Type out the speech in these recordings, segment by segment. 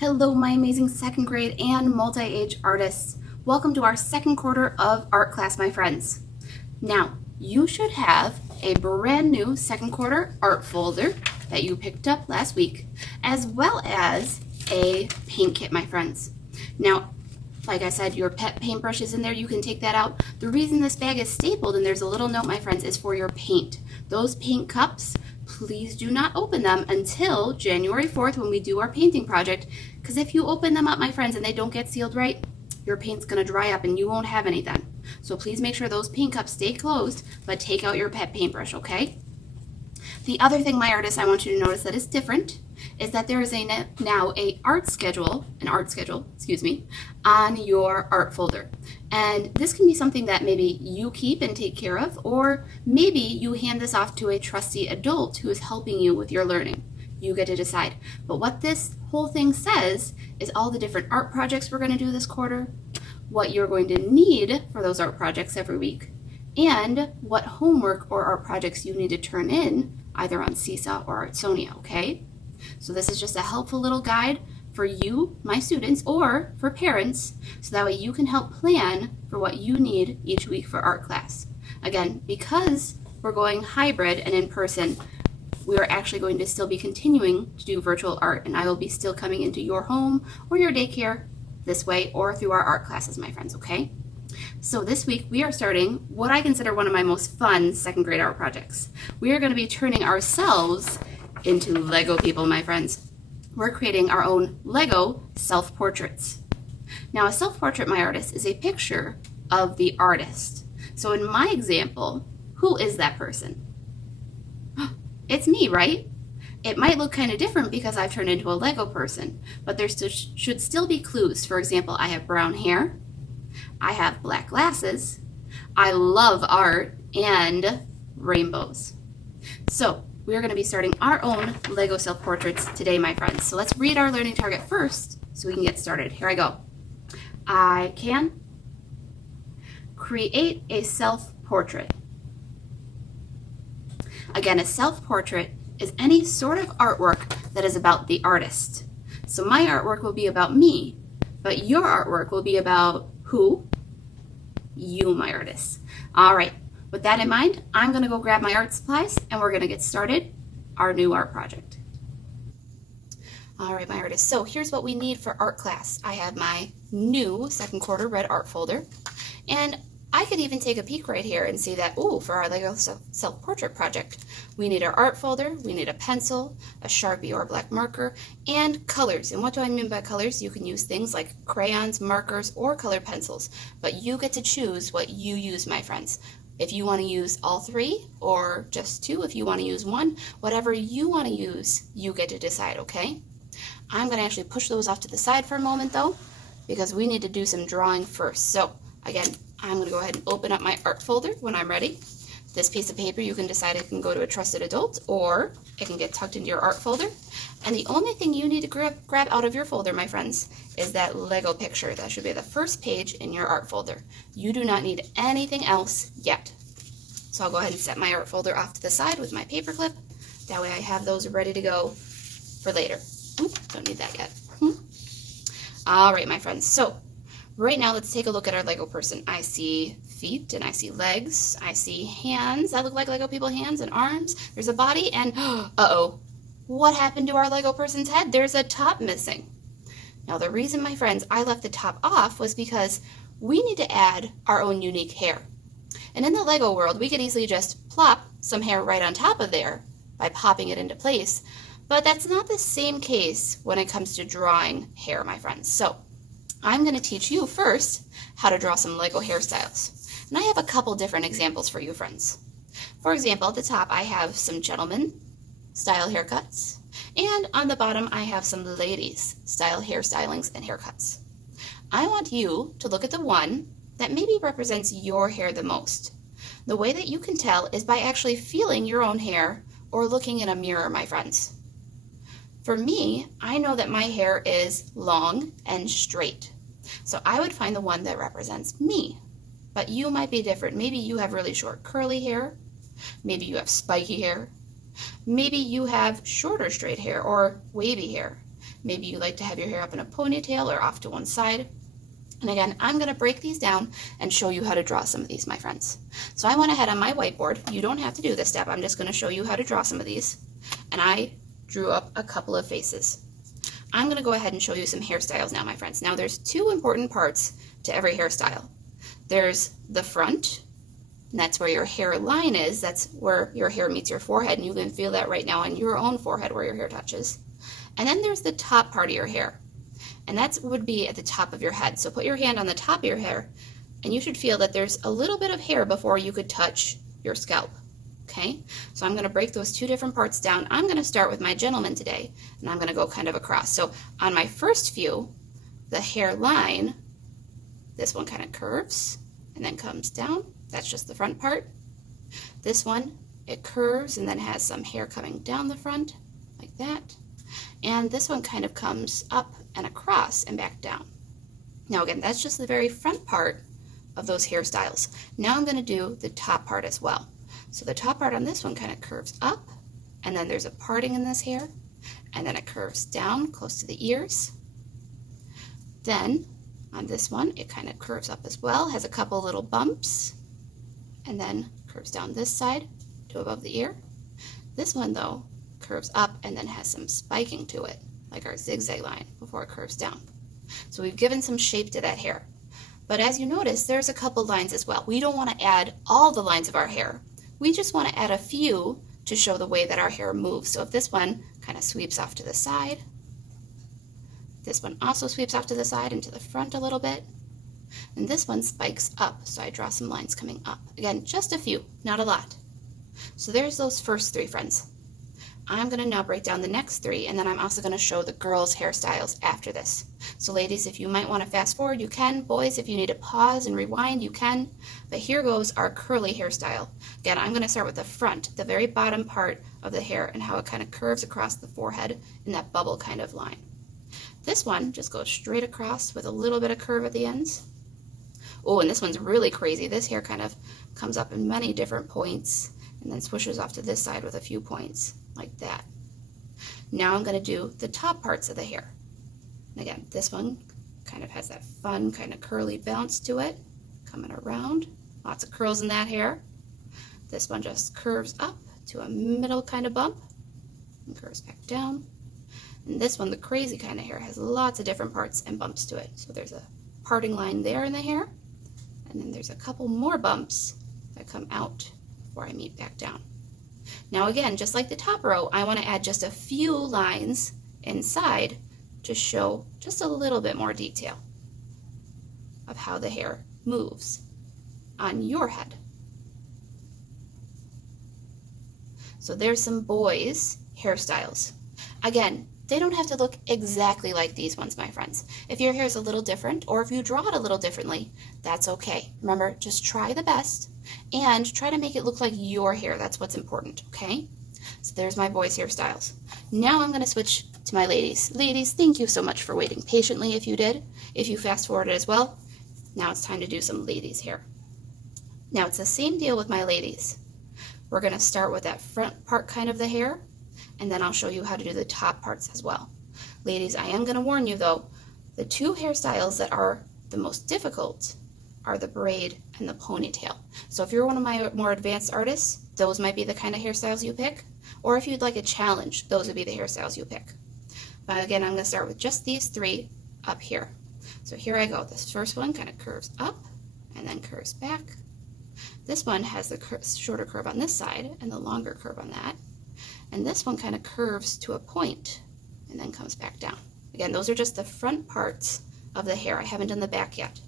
Hello, my amazing second grade and multi-age artists. Welcome to our second quarter of art class, my friends. Now, you should have a brand new second quarter art folder that you picked up last week, as well as a paint kit, my friends. Now, like I said, your pet paintbrush is in there. You can take that out. The reason this bag is stapled, and there's a little note, my friends, is for your paint. Those paint cups, please do not open them until January 4th when we do our painting project, because if you open them up, my friends, and they don't get sealed right, your paint's going to dry up and you won't have any then. So please make sure those paint cups stay closed, but take out your pet paintbrush, okay? The other thing, my artists, I want you to notice that is different is that there is now an art schedule, on your art folder. And this can be something that maybe you keep and take care of, or maybe you hand this off to a trusty adult who is helping you with your learning. You get to decide. But what this whole thing says is all the different art projects we're going to do this quarter, what you're going to need for those art projects every week, and what homework or art projects you need to turn in either on SeeSaw or Artsonia, okay? So this is just a helpful little guide for you, my students, or for parents, so that way you can help plan for what you need each week for art class. Again, because we're going hybrid and in person, we are actually going to still be continuing to do virtual art, and I will be still coming into your home or your daycare this way or through our art classes, my friends, okay? So this week we are starting what I consider one of my most fun second grade art projects. We are going to be turning ourselves into Lego people, my friends. We're creating our own Lego self-portraits. Now, a self-portrait, my artist, is a picture of the artist. So in my example, who is that person? It's me, right? It might look kind of different because I've turned into a Lego person, but there should still be clues. For example, I have brown hair, I have black glasses, I love art, and rainbows. So we are going to be starting our own Lego self-portraits today, my friends. So let's read our learning target first so we can get started. Here I go. I can create a self-portrait. Again, a self-portrait is any sort of artwork that is about the artist. So my artwork will be about me, but your artwork will be about who? You, my artists. All right, with that in mind, I'm going to go grab my art supplies and we're going to get started our new art project. All right, my artists, so here's what we need for art class. I have my new second quarter red art folder, and I could even take a peek right here and see that, ooh, for our Lego self-portrait project, we need our art folder, we need a pencil, a Sharpie or a black marker, and colors. And what do I mean by colors? You can use things like crayons, markers, or colored pencils, but you get to choose what you use, my friends. If you want to use all three, or just two, if you want to use one, whatever you want to use, you get to decide, okay? I'm going to actually push those off to the side for a moment, though, because we need to do some drawing first. So, again, I'm going to go ahead and open up my art folder when I'm ready. This piece of paper, you can decide it can go to a trusted adult or it can get tucked into your art folder. And the only thing you need to grab out of your folder, my friends, is that Lego picture. That should be the first page in your art folder. You do not need anything else yet. So I'll go ahead and set my art folder off to the side with my paper clip. That way I have those ready to go for later. Don't need that yet. All right, my friends. So right now, let's take a look at our Lego person. I see feet and I see legs. I see hands that look like Lego people hands and arms. There's a body and uh-oh. What happened to our Lego person's head? There's a top missing. Now, the reason, my friends, I left the top off was because we need to add our own unique hair. And in the Lego world, we could easily just plop some hair right on top of there by popping it into place. But that's not the same case when it comes to drawing hair, my friends. So I'm going to teach you first how to draw some Lego hairstyles. And I have a couple different examples for you, friends. For example, at the top I have some gentlemen style haircuts, and on the bottom I have some ladies style hairstylings and haircuts. I want you to look at the one that maybe represents your hair the most. The way that you can tell is by actually feeling your own hair or looking in a mirror, my friends. For me, I know that my hair is long and straight. So I would find the one that represents me. But you might be different. Maybe you have really short curly hair. Maybe you have spiky hair. Maybe you have shorter straight hair or wavy hair. Maybe you like to have your hair up in a ponytail or off to one side. And again, I'm going to break these down and show you how to draw some of these, my friends. So I went ahead on my whiteboard. You don't have to do this step. I'm just going to show you how to draw some of these. And I drew up a couple of faces. I'm going to go ahead and show you some hairstyles now, my friends. Now there's two important parts to every hairstyle. There's the front, and that's where your hairline is. That's where your hair meets your forehead, and you can feel that right now on your own forehead where your hair touches. And then there's the top part of your hair. And that would be at the top of your head. So put your hand on the top of your hair, and you should feel that there's a little bit of hair before you could touch your scalp. Okay, so I'm going to break those two different parts down. I'm going to start with my gentleman today, and I'm going to go kind of across. So on my first view, the hairline, this one kind of curves and then comes down. That's just the front part. This one, it curves and then has some hair coming down the front, like that. And this one kind of comes up and across and back down. Now again, that's just the very front part of those hairstyles. Now I'm going to do the top part as well. So the top part on this one kind of curves up, and then there's a parting in this hair, and then it curves down close to the ears. Then on this one, it kind of curves up as well, has a couple little bumps, and then curves down this side to above the ear. This one though curves up and then has some spiking to it, like our zigzag line before it curves down. So we've given some shape to that hair. But as you notice, there's a couple lines as well. We don't want to add all the lines of our hair. We just want to add a few to show the way that our hair moves. So if this one kind of sweeps off to the side, this one also sweeps off to the side and to the front a little bit, and this one spikes up, so I draw some lines coming up. Again, just a few, not a lot. So there's those first three, friends. I'm going to now break down the next three, and then I'm also going to show the girls' hairstyles after this. So ladies, if you might want to fast forward, you can. Boys, if you need to pause and rewind, you can. But here goes our curly hairstyle. Again, I'm going to start with the front, the very bottom part of the hair, and how it kind of curves across the forehead in that bubble kind of line. This one just goes straight across with a little bit of curve at the ends. Oh, and this one's really crazy. This hair kind of comes up in many different points and then swishes off to this side with a few points, like that. Now I'm going to do the top parts of the hair. And again, this one kind of has that fun kind of curly bounce to it, coming around. Lots of curls in that hair. This one just curves up to a middle kind of bump and curves back down. And this one, the crazy kind of hair, has lots of different parts and bumps to it. So there's a parting line there in the hair, and then there's a couple more bumps that come out before I meet back down. Now again, just like the top row, I want to add just a few lines inside to show just a little bit more detail of how the hair moves on your head. So there's some boys' hairstyles. Again, they don't have to look exactly like these ones, my friends. If your hair is a little different, or if you draw it a little differently, that's okay. Remember, just try the best and try to make it look like your hair. That's what's important, okay? So there's my boys' hairstyles. Now I'm going to switch to my ladies. Ladies, thank you so much for waiting patiently if you did. If you fast forwarded as well, now it's time to do some ladies' hair. Now it's the same deal with my ladies. We're going to start with that front part kind of the hair, and then I'll show you how to do the top parts as well. Ladies, I am going to warn you though, the two hairstyles that are the most difficult are the braid and the ponytail. So if you're one of my more advanced artists, those might be the kind of hairstyles you pick. Or if you'd like a challenge, those would be the hairstyles you pick. But again, I'm going to start with just these three up here. So here I go. This first one kind of curves up and then curves back. This one has the shorter curve on this side and the longer curve on that. And this one kind of curves to a point and then comes back down. Again, those are just the front parts of the hair. I haven't done the back yet.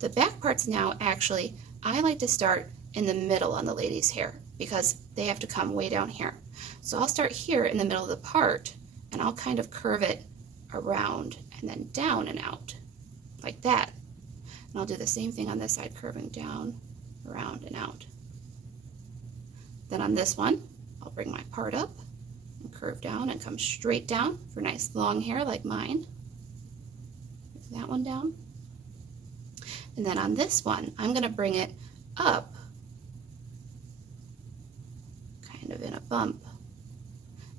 The back parts now, actually, I like to start in the middle on the ladies' hair because they have to come way down here. So I'll start here in the middle of the part and I'll kind of curve it around and then down and out like that. And I'll do the same thing on this side, curving down, around, and out. Then on this one, I'll bring my part up and curve down and come straight down for nice long hair like mine. Move that one down. And then on this one, I'm going to bring it up, kind of in a bump,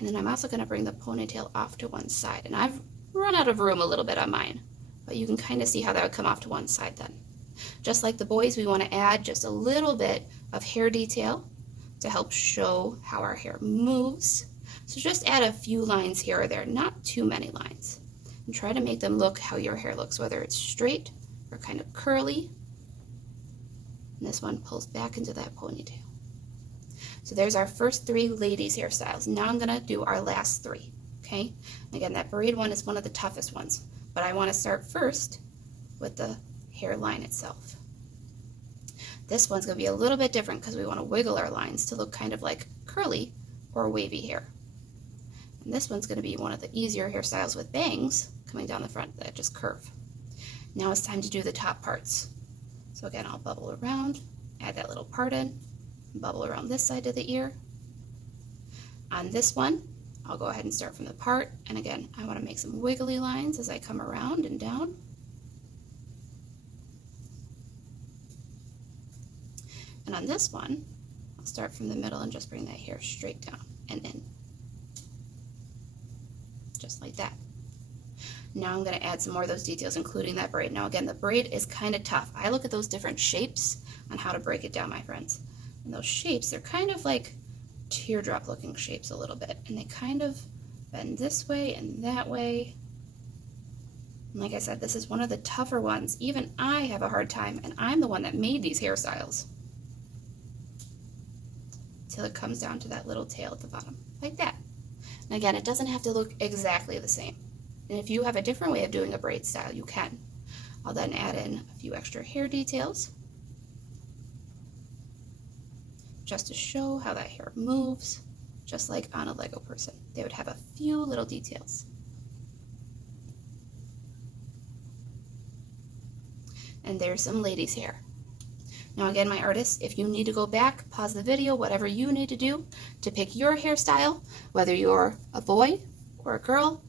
And then I'm also going to bring the ponytail off to one side. And I've run out of room a little bit on mine, but you can kind of see how that would come off to one side then. Just like the boys, we want to add just a little bit of hair detail to help show how our hair moves. So just add a few lines here or there, not too many lines. And try to make them look how your hair looks, whether it's straight or kind of curly. And this one pulls back into that ponytail. So there's our first 3 ladies hairstyles. Now I'm going to do our last 3, okay? Again, that braid one is one of the toughest ones, but I want to start first with the hairline itself. This one's going to be a little bit different because we want to wiggle our lines to look kind of like curly or wavy hair. And this one's going to be one of the easier hairstyles with bangs coming down the front that just curve. Now it's time to do the top parts. So again, I'll bubble around, add that little part in, bubble around this side of the ear. On this one, I'll go ahead and start from the part, and again, I want to make some wiggly lines as I come around and down. And on this one, I'll start from the middle and just bring that hair straight down and in. Just like that. Now I'm going to add some more of those details, including that braid. Now again, the braid is kind of tough. I look at those different shapes on how to break it down, my friends. And those shapes, they're kind of like teardrop looking shapes a little bit. And they kind of bend this way and that way. And like I said, this is one of the tougher ones. Even I have a hard time, and I'm the one that made these hairstyles. Till it comes down to that little tail at the bottom, like that. And again, it doesn't have to look exactly the same. And if you have a different way of doing a braid style, you can. I'll then add in a few extra hair details just to show how that hair moves, just like on a Lego person. They would have a few little details. And there's some ladies' hair. Now again, my artists, if you need to go back, pause the video, whatever you need to do to pick your hairstyle, whether you're a boy or a girl.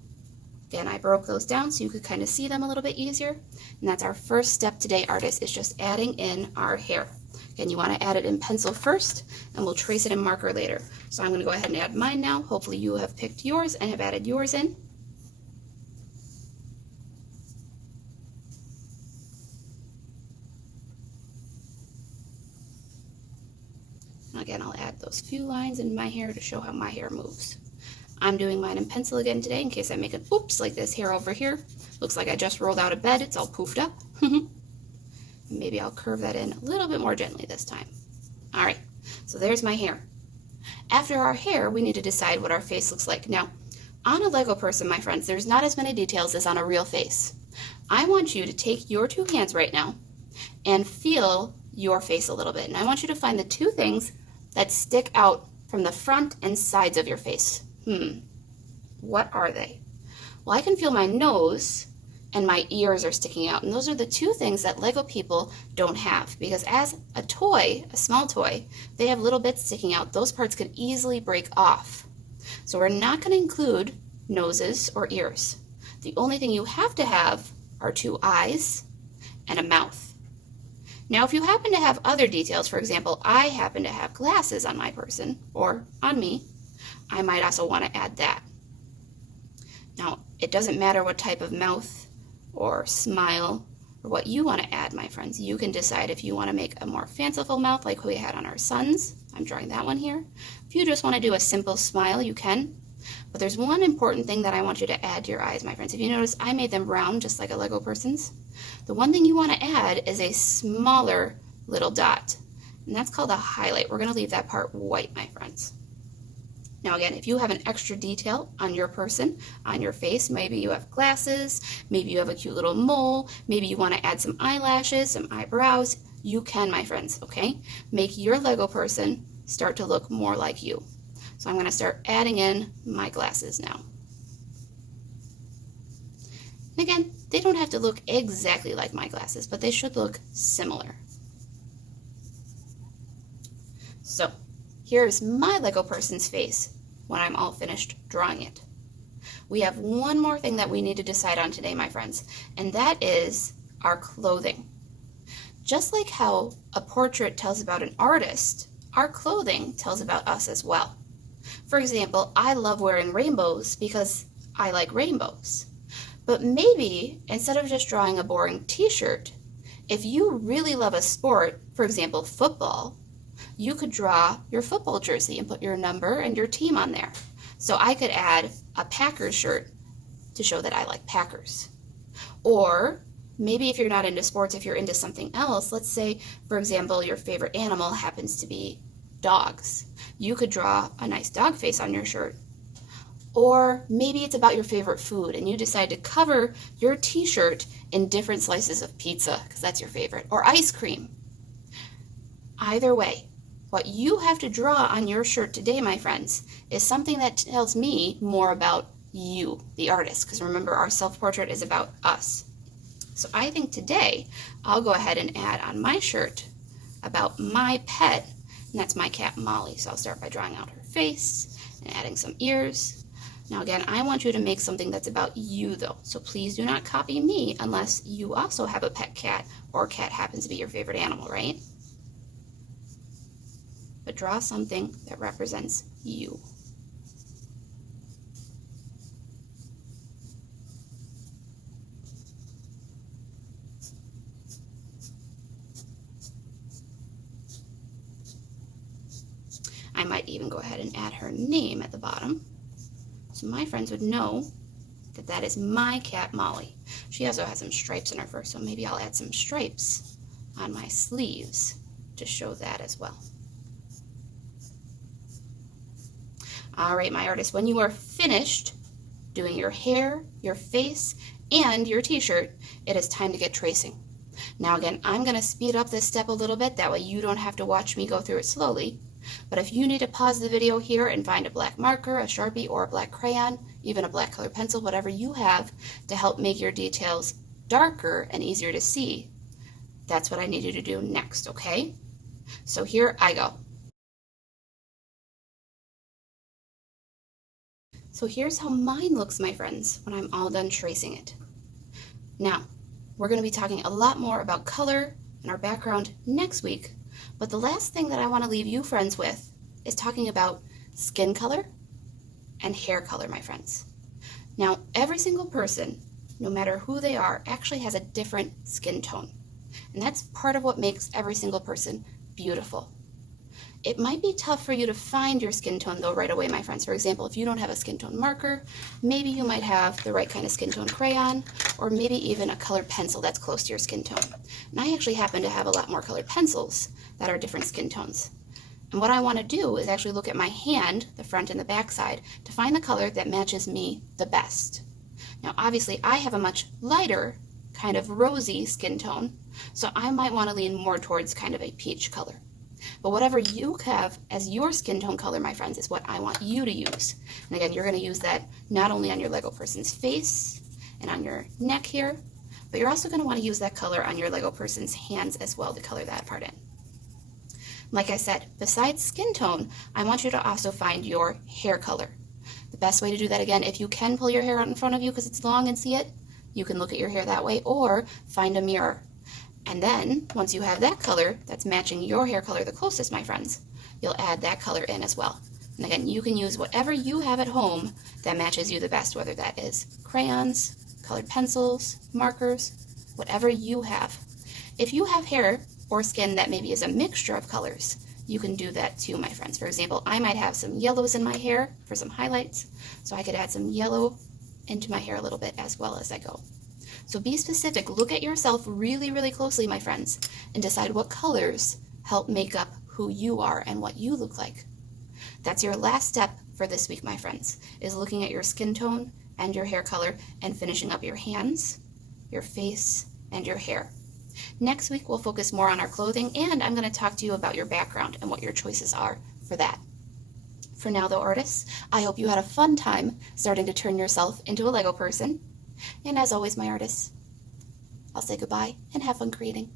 Again, I broke those down so you could kind of see them a little bit easier. And that's our first step today, artists, is just adding in our hair. Again, you want to add it in pencil first, and we'll trace it in marker later. So I'm going to go ahead and add mine now. Hopefully you have picked yours and have added yours in. Again, I'll add those few lines in my hair to show how my hair moves. I'm doing mine in pencil again today in case I make an oops like this hair over here. Looks like I just rolled out of bed. It's all poofed up. Maybe I'll curve that in a little bit more gently this time. All right, so there's my hair. After our hair, we need to decide what our face looks like. Now, on a Lego person, my friends, there's not as many details as on a real face. I want you to take your 2 hands right now and feel your face a little bit. And I want you to find the 2 things that stick out from the front and sides of your face. What are they? Well, I can feel my nose and my ears are sticking out. And those are the 2 things that Lego people don't have. Because as a toy, a small toy, they have little bits sticking out. Those parts could easily break off. So we're not going to include noses or ears. The only thing you have to have are 2 eyes and a mouth. Now, if you happen to have other details, for example, I happen to have glasses on my person or on me, I might also want to add that. Now, it doesn't matter what type of mouth or smile or what you want to add, my friends. You can decide if you want to make a more fanciful mouth like we had on our sons. I'm drawing that one here. If you just want to do a simple smile, you can. But there's one important thing that I want you to add to your eyes, my friends. If you notice, I made them round just like a Lego person's. The one thing you want to add is a smaller little dot, and that's called a highlight. We're going to leave that part white, my friends. Now again, if you have an extra detail on your person, on your face, maybe you have glasses, maybe you have a cute little mole, maybe you want to add some eyelashes, some eyebrows, you can, my friends, okay? Make your Lego person start to look more like you. So I'm going to start adding in my glasses now. And again, they don't have to look exactly like my glasses, but they should look similar. So here's my Lego person's face when I'm all finished drawing it. We have one more thing that we need to decide on today, my friends, and that is our clothing. Just like how a portrait tells about an artist, our clothing tells about us as well. For example, I love wearing rainbows because I like rainbows. But maybe instead of just drawing a boring t-shirt, if you really love a sport, for example, football, you could draw your football jersey and put your number and your team on there. So I could add a Packers shirt to show that I like Packers. Or maybe if you're not into sports, if you're into something else, let's say, for example, your favorite animal happens to be dogs. You could draw a nice dog face on your shirt. Or maybe it's about your favorite food and you decide to cover your t-shirt in different slices of pizza because that's your favorite, or ice cream. Either way, what you have to draw on your shirt today, my friends, is something that tells me more about you, the artist, because remember, our self-portrait is about us. So I think today I'll go ahead and add on my shirt about my pet, and that's my cat Molly. So I'll start by drawing out her face and adding some ears. Now again, I want you to make something that's about you though, so please do not copy me unless you also have a pet cat or cat happens to be your favorite animal, right? But draw something that represents you. I might even go ahead and add her name at the bottom, so my friends would know that that is my cat Molly. She also has some stripes in her fur, so maybe I'll add some stripes on my sleeves to show that as well. All right, my artist, when you are finished doing your hair, your face, and your t-shirt, it is time to get tracing. Now again, I'm going to speed up this step a little bit, that way you don't have to watch me go through it slowly. But if you need to pause the video here and find a black marker, a Sharpie, or a black crayon, even a black colored pencil, whatever you have to help make your details darker and easier to see, that's what I need you to do next, okay? So here I go. So here's how mine looks, my friends, when I'm all done tracing it. Now, we're going to be talking a lot more about color and our background next week, but the last thing that I want to leave you friends with is talking about skin color and hair color, my friends. Now, every single person, no matter who they are, actually has a different skin tone, and that's part of what makes every single person beautiful. It might be tough for you to find your skin tone though right away, my friends. For example, if you don't have a skin tone marker, maybe you might have the right kind of skin tone crayon, or maybe even a colored pencil that's close to your skin tone. And I actually happen to have a lot more colored pencils that are different skin tones. And what I want to do is actually look at my hand, the front and the back side, to find the color that matches me the best. Now obviously I have a much lighter, kind of rosy skin tone, so I might want to lean more towards kind of a peach color. But whatever you have as your skin tone color, my friends, is what I want you to use. And again, you're going to use that not only on your Lego person's face and on your neck here, but you're also going to want to use that color on your Lego person's hands as well to color that part in. Like I said, besides skin tone, I want you to also find your hair color. The best way to do that, again, if you can pull your hair out in front of you because it's long and see it, you can look at your hair that way, or find a mirror. And then, once you have that color that's matching your hair color the closest, my friends, you'll add that color in as well. And again, you can use whatever you have at home that matches you the best, whether that is crayons, colored pencils, markers, whatever you have. If you have hair or skin that maybe is a mixture of colors, you can do that too, my friends. For example, I might have some yellows in my hair for some highlights, so I could add some yellow into my hair a little bit as well as I go. So be specific, look at yourself really, really closely, my friends, and decide what colors help make up who you are and what you look like. That's your last step for this week, my friends, is looking at your skin tone and your hair color and finishing up your hands, your face, and your hair. Next week, we'll focus more on our clothing, and I'm going to talk to you about your background and what your choices are for that. For now, though, artists, I hope you had a fun time starting to turn yourself into a Lego person. And as always, my artists, I'll say goodbye and have fun creating.